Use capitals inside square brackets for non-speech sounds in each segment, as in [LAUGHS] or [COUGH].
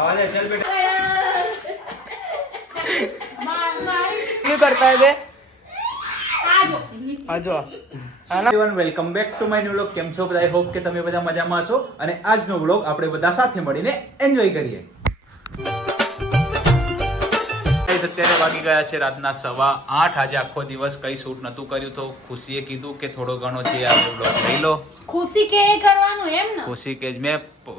आवाज है चल बेटा क्यों करता है बे આ જો everyone welcome back to my new vlog કેમ છો બધા આઈ હોપ કે તમે બધા મજામાં હશો અને આજનો વ્લોગ આપણે બધા સાથે મળીને એન્જોય કરીએ Guys, અત્યારે વાગી ગયા છે રાતના સવા આઠ આજે આખો દિવસ કઈ શૂટ નતું કર્યું તો ખુશીએ કીધું કે થોડો ઘણો છે આ વ્લોગ લઈ લો ખુશી કે એ કરવાનું એમ ને खुशी के मैं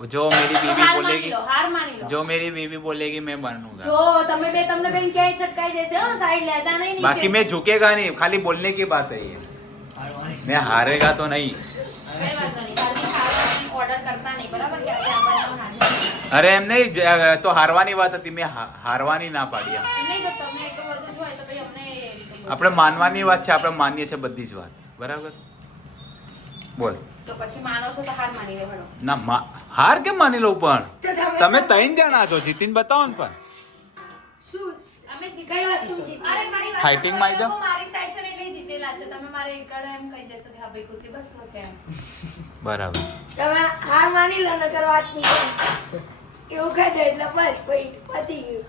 जो मेरी बीवी હાર માની बोलेगी લો હાર માની લો जो मेरी बीवी बोलेगी मैं मानूंगा જો તમે બે તમને બેન ક્યાંય છટકાઈ દેશે હો સાઈડ લેતા નહીં નીચે. बाकी मैं झुकेगा नहीं खाली बोलने की बात है ये मैं हारेगा तो नहीं અરે એમ નહીં તો હારવાની વાત હતી મેં હારવાની ના પાડી એમ. નહીં તો તમે એટલું બધું જ હોય તો ભાઈ અમને આપણે માનવાની વાત છે આપણે માનીએ છીએ બધી જ વાત. બરાબર? બોલ. તો પછી માનો છો તો હાર માની લો હેડો. ના મા- હાર કેમ માની લઉં પણ? તમે ત્રણ જણા છો જીતીને બતાવો ને પણ. ફાઇટિંગમાં આવી જાઓ. બરાબર. તમે હાર માની લો નકર વાત નહીં એવું કહી એટલે બસ કોઈ પતી ગયું.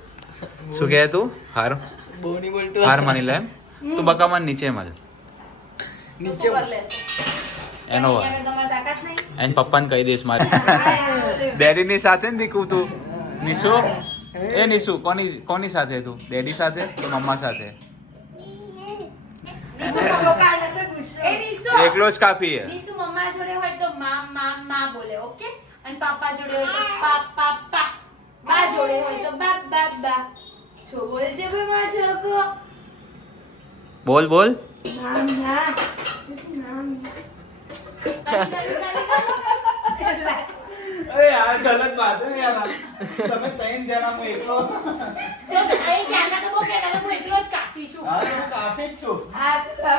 શું કહે તું? હાર. બોની બોલતો. હાર માની લે એમ? તું બકામાં નીચે માં નીચે એનો એન પપ્પાને કહી દઈશ મારી. [LAUGHS] ડેડીની સાથે ને દીકું તું. નિશુ? એ નિશુ કોની કોની સાથે તું? ડેડી સાથે કે મમ્મા સાથે? એકલો જ કાફી હે નિશુ મમ્મા જોડે હોય તો મા મા મા બોલે ઓકે? અને પાપા જોડે હોય તો પા પા પા બા જોડે હોય તો બા બા બા. છો બોલ છે ભાઈ માં છોકો બોલ બોલ. નામ ના નામ? અરે યાર ગલત વાત હે યાર. તમે ત્રણ જણા હું. એકલો તો અહીં ક્યાંના તો બહુ કહેતા હું એકલો જ કાફી છું. હા હું કાફી જ છું. આ તો જતા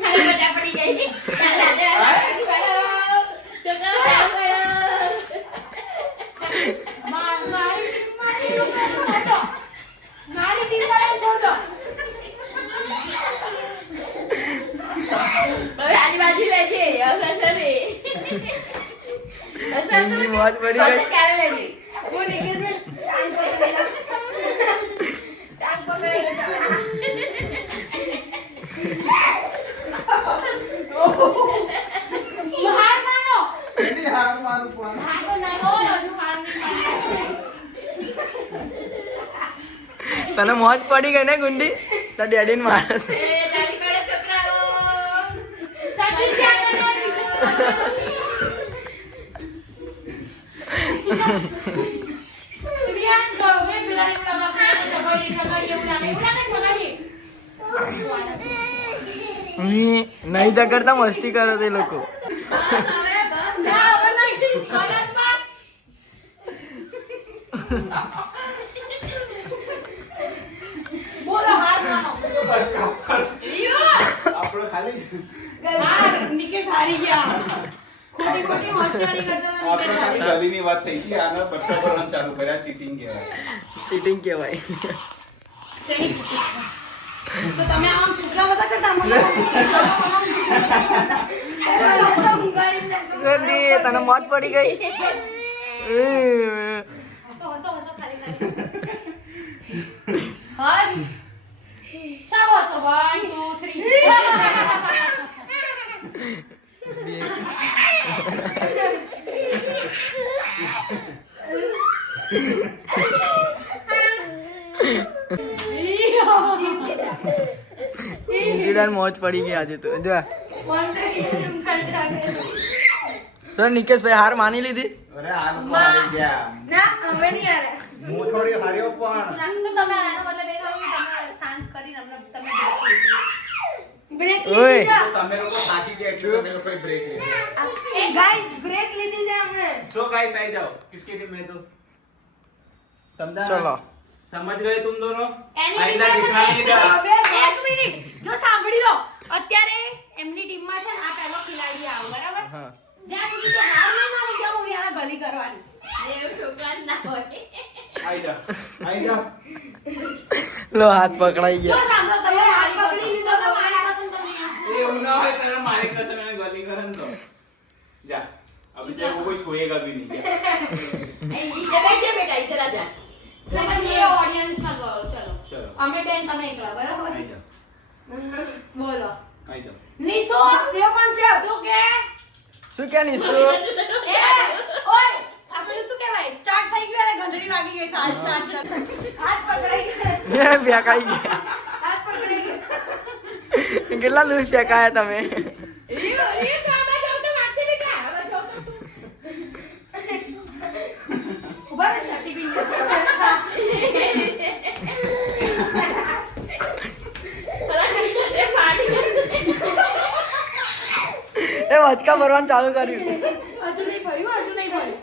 મારી મજા પડી ગઈ છોકરાઓ મા- મારી મારી છોડ દો. મારી ટીમ વાળાને છોડ દો. હવે આની બાજુ લેજે મોજ પડી ગઈ. ક્યારે લેજે હું નીકળી ટાંગ ટાંગ પકડી હાર માનો. એની હાર મારું પણ. હાર તો નાનો હોય, હજુ હાર નહીં માનો. તને મોજ પડી ગઈ ને ગુંડી? તાર ડેડી ને મારે એ તારી કડે છોકરાઓ સાચી ધ્યાન રાખવાનું છે. રિયાઝ કરો, બે પેલાને એવું લાગે આપણે છગાડીએ, છગાડીએ, એવું લાગે. એવું લાગે છગાડીએ. નહીં ઝઘડતા મસ્તી કરે છે એ લોકો જા, હવે નહીં. કલંકમાં. બોલો હાર માનો રિયો આપણે ખાલી હાર નિકેશ હારી ગયા ખોટી ખોટી હોશિયારી કરતા હતા આપણે નિકેશ ખાલી હારી ગલીની વાત થઈ ગઈ કરતા મસ્તી કરો તે લોકો. ચીટિંગ કહેવાય? તો તમે આમ ચૂકલા બધા કરતા મને ગુંડી તને મોજ પડી ગઈ? એ, [LAUGHS] જોરદાર મોજ પડી ગઈ આજે તો. જો. તો નિકેશ ભાઈ હાર માની લીધી? અરે હાર માની ગયા. ના હવે નહીં હારે. હું થોડી હાર્યો પણ. તમે આનો મતલબ એ કહ્યું તમે શાંત કરીને અમને તમે બ્રેક લીધી. છે. તમે લોકો થાકી ગયા છો તમે લોકો બ્રેક લીધી. એ ગાઈસ બ્રેક લીધી છે આપણે સો ગાઈસ આઈ જાઓ. કિસકે દિલ મેં તો. સમજા ચલો. સમજ ગયે તુમ દોનો? આઈંદા દિખાને એક મિનિટ. જો સાંભળી લો. અત્યારે એમની ટીમમાં છે આ પહેલો ખેલાડી આવ બરાબર? જ્યાં સુધી તો હાર ન માને ત્યાં હું યાર ગલી કરવાની. એવું છોકરા ના હોય. આઈદા આઈદા લો હાથ પકડાઈ ગયા. જો સાંભળો તમે હાથ પકડી લીધો તો મારી કસમ તમને એવું ના હોય તને મારી કસમ એને ગલી કરન તો. જા. અભી તો કોઈ છોએગા ભી નહીં. એ બેટા ઇધર આ જા. શું કહેવાય? સ્ટાર્ટ થઈ ગયો અને ઘંટડી લાગી ગઈ સાજ સ્ટાર્ટ કર કેટલા દૂર ફેંકાયા તમે? એ વચકા ભરવાનું ચાલુ કર્યું. હજુ નહીં ભર્યું હજુ નહીં ભર્યું.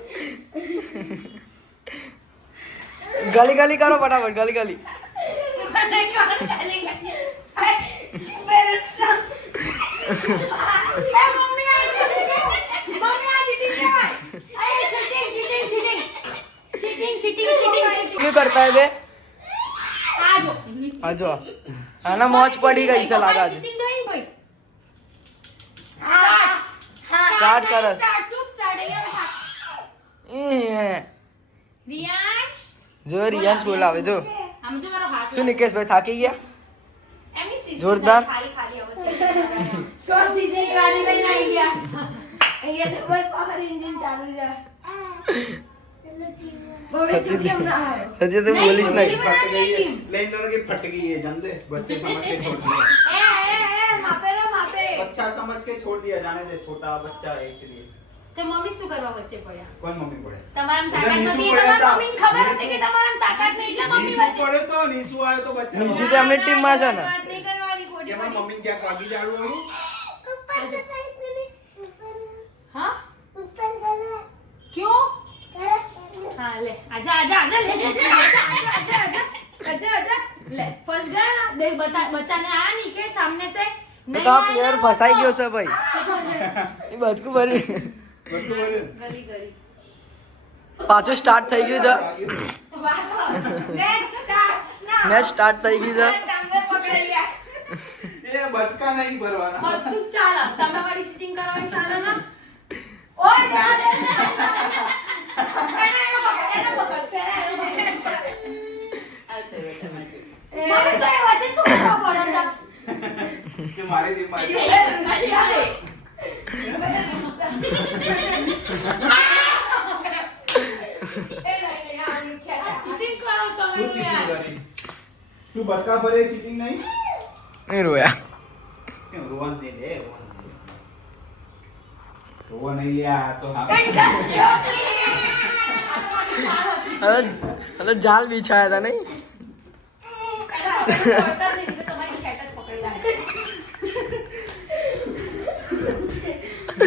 ગલી ગલી કરો ફટાફટ ગલી ગલી. ગઈ? આય, બેરસ્તા. એ મમ્મી આ ચીટિંગ કહેવાય. મમ્મી આ ચીટિંગ કહેવાય. આય, cheating, cheating, cheating. Cheating, cheating, cheating, cheating. શું કરતા હે બે આ જો. હા જો આના મોજ પડી ગઈ છે લાગે છે ચીટિંગ નહીં ભાઈ. સ્ટાર્ટ કરો સ્ટાર્ટ, શું સ્ટાર્ટ? અહીંયા બેઠા. ઈ, રિયાંશ, જો રિયાન્સ બોલાવે જો આમ જો મારો હાથ શું નિકેશભાઈ થાકી ગયા એમની સીસી જોરદાર. ખાલી ખાલી આવે છે સો સીસી ગાડી લઈને આવી ગયા અહીંયા ડબલ પાવર એન્જિન ચાલુ છે ભવિષ્ય કેમ ના આવ્યો હજી તું બોલીશ નહીં फट गई है लेकिन दोनों की फट गई है जान दे बच्चे [LAUGHS] समझ के छोड़ दिया એ એ એ માપે રો अच्छा समझ के छोड़ दिया जाने दे छोटा बच्चा है इसलिए તો મમ્મી શું કરવા વચ્ચે પડ્યા? કોણ મમ્મી પડે? તમારા તાકાત નથી તમારા મમ્મીને ખબર હતી કે તમારા તાકાત નહીં એટલે મમ્મી વચ્ચે પડે તો નીસુ આવ્યો તો બચ્ચા નીસુ તો અમે ટીમમાં છે ને. વાત નહીં કરવાની ખોટી પડી મમ્મી ક્યાં કાગી જાડું આવ્યું? ઉપર તો કઈ પેલી હા? ઉપર ગલા ક્યો? હા લે. આજા આજા આજા લે. આજા આજા આજા આજા લે ફસ ગયા બે બચા બચાને આ નહીં કે સામને સે. તો આ પ્લેયર ફસાઈ ગયો છે ભાઈ. એ બચકું ભરી પાછું સ્ટાર્ટ થઈ ગયું છે. મેચ સ્ટાર્ટ થઈ ગયું છે. ભરવાના. ઓય છે ये मारे नहीं मारे ચીટિંગ કરો તમે तू चीटिंग યાર करी तू बचका भरे चीटिंग नहीं નહીં રોયા क्यों रोवन दे दे रोवन दे रोवन नहीं लिया तो हाँ હવે હવે જાલ બિછાયા હતા નહીં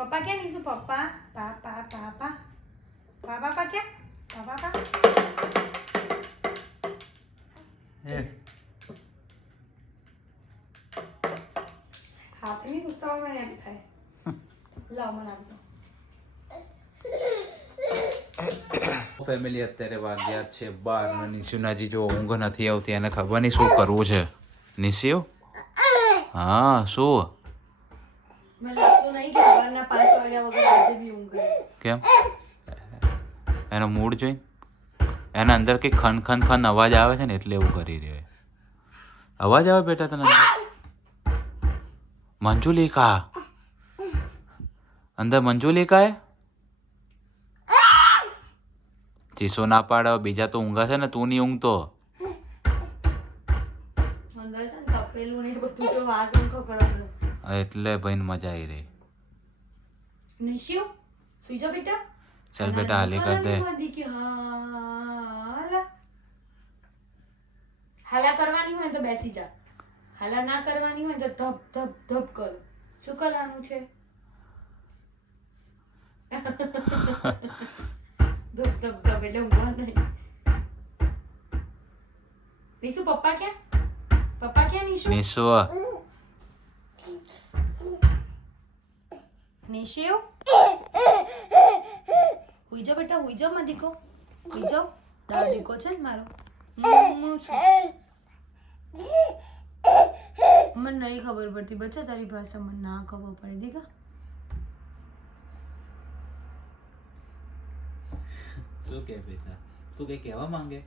પપ્પા ક્યાં નીસુ પપ્પા પા પા પા પા પા પા ક્યાં પા પા પા મને એમ થાય લાવ મને આપો ફેમિલી અત્યારે વાગ્યા છે બાર ને નિશુનાજી જો ઊંઘ નથી આવતી એને ખબર નહીં શું કરવું છે? નિશિયો હા શું મને લાગતું નહીં કે સવારના પાંચ વાગ્યા વગર આજે બી ઊંઘ કેમ? એનો મૂડ જોઈ? એના અંદર કંઈક ખન ખન ખન અવાજ આવે છે ને એટલે એવું કરી રહ્યો છે. અવાજ આવે બેટા તને મંજુલિકા અંદર મંજુલિકા એ? ચીસો ના પાડો બીજા તો ઊંઘા છે ને તું નહીં ઊંઘતો. એટલે ભાઈ મજા આવી રહી. નિશિયો સુઈ જા બેટા. ચાલ બેટા હાલી કર દે હાલા. કરવાની હોય તો બેસી જા. હાલા ના કરવાની હોય તો ધપ ધપ ધપ કર. શું કરવાનું છે? ધબ ધબ ધબ એટલે ઊંઘવા નહીં. નિશુ પપ્પા ક્યાં? પપ્પા ક્યાં નિશુ? નિશુ. નિશુ હુઈ જા બેટા હુઈ જા માં દીકો. હુઈ જાઓ દાદા દીકો છે ને મારો. શું? મને નહીં ખબર પડતી. બચ્ચા તારી ભાષા મને ના ખબર પડે. દીકા. શું કે બેટા? તું કઈ કહેવા માંગે?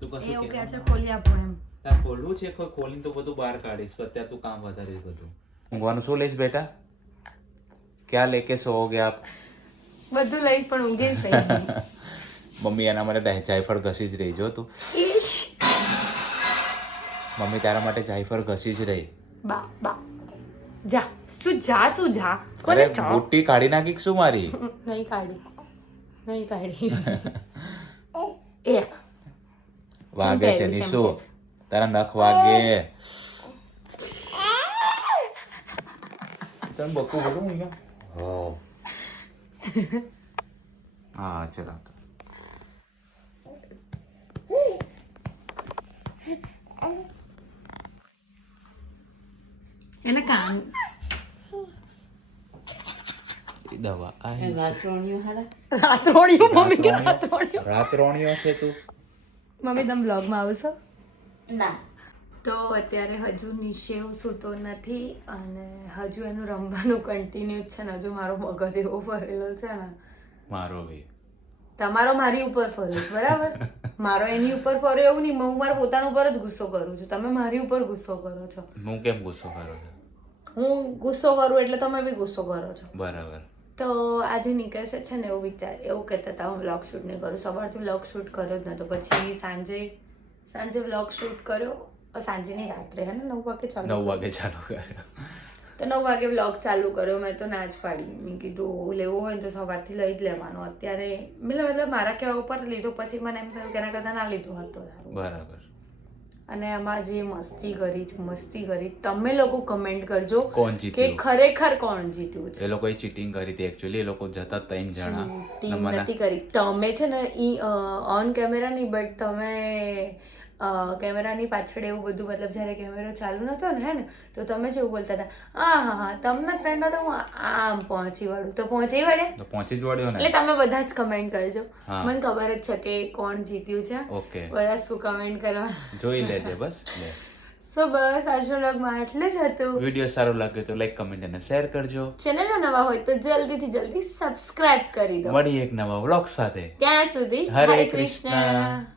તું કશું ઓકે કહેવા અચ્છા ખોલી આપો એમ. તાર ખોલવું છે કોઈ? ખોલીને તો બધું બહાર કાઢીશ પણ અત્યારે તું કામ વધારીશ બધું. ઊંઘવાનું શું લઈશ બેટા? ક્યાં લેકે સોઓગે આપ? બધું લઈશ પણ ઊંઘી જ થઈ [LAUGHS] મમ્મી એના માટે જાયફળ ઘસી જ રહી જો તું. મમ્મી તારા માટે જાયફળ ઘસી જ રહી. બા બા. જા. શું જા શું જા. કોને અરે બુટ્ટી કાઢી નાખી શું મારી? નહીં કાઢી. નહીં કાઢી. [LAUGHS] એ. વાગે છે નિશુ? તારા નખ વાગે. [LAUGHS] તને બકુ બોલું અહીંયા હો. હા ચલો એને કાન દવા આ રાત્રોણીઓ હારા રાતરોણિયું મમ્મી કે રાતરોણિયું રાતરોણીઓ છે તું મમ્મી તમે બ્લોગમાં આવશો ના તો અત્યારે હજુ નિશેવ સૂતો નથી અને હજુ એનું રમવાનું કન્ટિન્યુ છે ને હજુ મારો મગજ એવો ફરેલો છે ને. મારો બી. તમારો મારી ઉપર ફર્યો બરાબર? મારો એની ઉપર ફર્યો એવું નહીં હું મારા પોતાના ઉપર જ ગુસ્સો કરું છું. તમે મારી ઉપર ગુસ્સો કરો છો. હું કેમ ગુસ્સો કરો હું ગુસ્સો કરું એટલે તમે બી ગુસ્સો કરો છો. બરાબર. તો આજે નિકેશે છે ને એવું વિચાર એવું કહેતા હતા હું વ્લોગ શૂટ નહીં કરું. સવારથી વ્લોગ શૂટ કર્યો જ નહોતો પછી સાંજે સાંજે વ્લોગ શૂટ કર્યો. અ, સાંજે નહીં રાત્રે હે ને નવ વાગે ચાલુ નવ વાગે ચાલુ કર્યો. તો નવ વાગે બ્લોગ ચાલુ કર્યો મેં તો ના જ પાડી. મેં કીધું લેવું હોય ને તો સવારથી લઈ જ લેવાનો. અત્યારે મતલબ મતલબ મારા કહેવા ઉપર લીધો પછી મને એમ થયું કે એના કરતાં ના લીધો હતો બરાબર. અને આમાં જે મસ્તી કરી મસ્તી કરી તમે લોકો કમેન્ટ કરજો કોણ કે ખરેખર કોણ જીત્યું છે. એ લોકોએ ચીટિંગ કરી હતી એકચ્યુઅલી એ લોકો જતા ત્રણ જણા. નથી કરી. તમે છે ને ઈ ઓન કેમેરા નહીં બટ તમે કેમેરાની પાછળ એવું બધું મતલબ જ્યારે કેમેરો ચાલુ નતો ને હે ને તો તમે જેવું બોલતા હતા હા હા હા તમને ફ્રેન્ડ તો હું આમ પહોંચી વળું. તો પહોંચી વળે? પહોંચી જ વળ્યો એટલે તમે બધા જ કમેન્ટ કરજો. મને ખબર જ છે કે કોણ જીત્યું છે. ઓકે. બધા શું કમેન્ટ કરવા? જોઈ લેજે બસ સો બસ આજનો વ્લોગમાં એટલે જ હતું. વીડિયો સારો લાગ્યો તો લાઈક કમેન્ટ અને શેર કરજો. ચેનલમાં નવા હોય તો જલ્દીથી જલ્દી સબસ્ક્રાઇબ કરી દો. મળી એક નવા વ્લોગ સાથે. ત્યાં સુધી હરે. કૃષ્ણ.